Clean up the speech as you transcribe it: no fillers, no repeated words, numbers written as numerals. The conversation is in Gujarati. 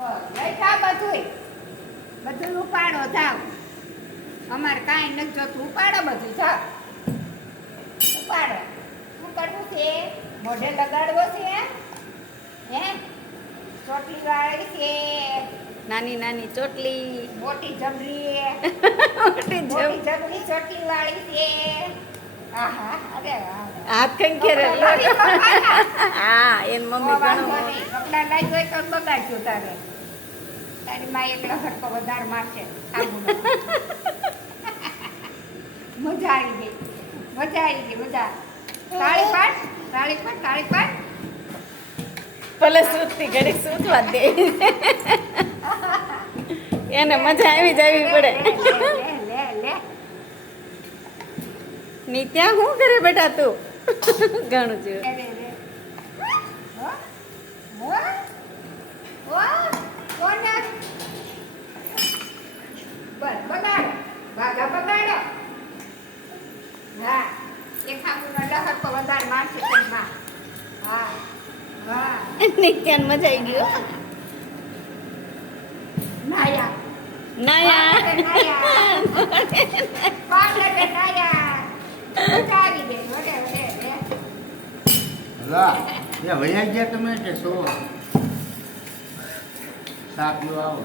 લઈ જાઓ બધું ઉપાડો જાઓ. અમારે કાંઈ નથી જોતું, ઉપાડો બધું જાઓ. ઉપાડો. શું કરવું છે? મોઢે લગાડવો છે? હે? ચોટલી વાળી છે? નાની નાની ચોટલી. મોટી જબરી. મોટી મોટી જબરી ચોટલી વાળી છે. આહા, અરે વાહ. હાથ કઈ ખેરે. હા એન મમ્મી ઘણું. કપડા લાવી હોય તો બગાડજો તારે. તારી માં એકલો હરકો વધારે મારશે. મજા આવી ગઈ. મજા. તાળી પાડ. ભલે સૂતતી ઘડી સૂતવા દે. એને મજા આવી જ આવી પડે. લે. ની ત્યાં શું કરે બેટા તું? ઘણું છે. બગાડો. હા, એક ખામુનો લહર તો વધારે મારશે તેમાં. હા. ની ત્યાં મજા આવી ગયો. નાયા. વૈયા ગયા તમે કે શું શાક લો આવો